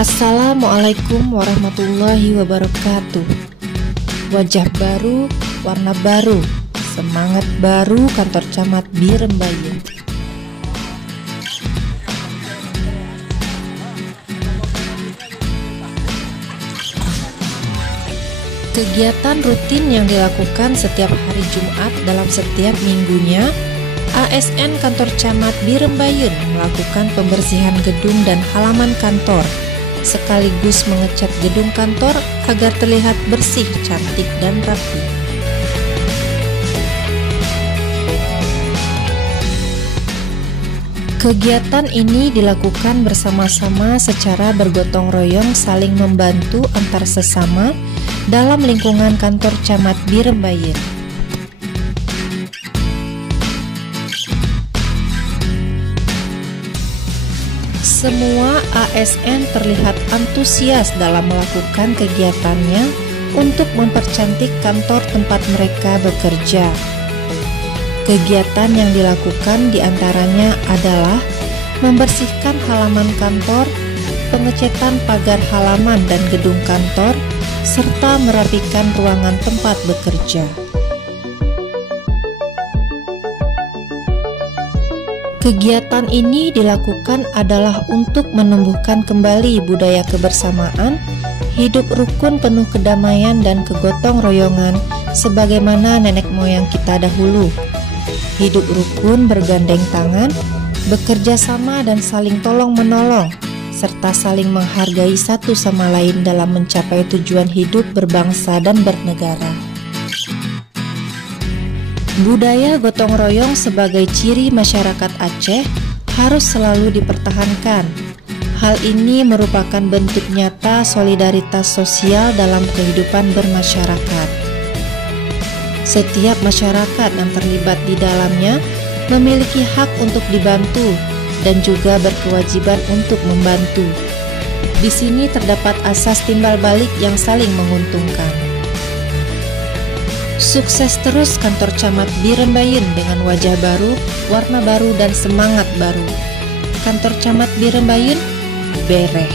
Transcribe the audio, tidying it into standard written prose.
Assalamualaikum warahmatullahi wabarakatuh. Wajah baru, warna baru, semangat baru kantor camat Birembayun. Kegiatan rutin yang dilakukan setiap hari Jumat dalam setiap minggunya, ASN Kantor Camat Birembayun melakukan pembersihan gedung dan halaman kantor, sekaligus mengecat gedung kantor agar terlihat bersih, cantik, dan rapi. Kegiatan ini dilakukan bersama-sama secara bergotong royong, saling membantu antar sesama dalam lingkungan kantor camat Birembayun. Semua ASN terlihat antusias dalam melakukan kegiatannya untuk mempercantik kantor tempat mereka bekerja. Kegiatan yang dilakukan diantaranya adalah membersihkan halaman kantor, pengecetan pagar halaman dan gedung kantor, serta merapikan ruangan tempat bekerja. Kegiatan ini dilakukan adalah untuk menumbuhkan kembali budaya kebersamaan, hidup rukun penuh kedamaian dan kegotong royongan sebagaimana nenek moyang kita dahulu. Hidup rukun bergandeng tangan, bekerja sama dan saling tolong menolong, serta saling menghargai satu sama lain dalam mencapai tujuan hidup berbangsa dan bernegara. Budaya gotong royong sebagai ciri masyarakat Aceh harus selalu dipertahankan. Hal ini merupakan bentuk nyata solidaritas sosial dalam kehidupan bermasyarakat. Setiap masyarakat yang terlibat di dalamnya memiliki hak untuk dibantu dan juga berkewajiban untuk membantu. Di sini terdapat asas timbal balik yang saling menguntungkan. Sukses terus kantor camat Birembayun dengan wajah baru, warna baru, dan semangat baru. Kantor camat Birembayun, bereh.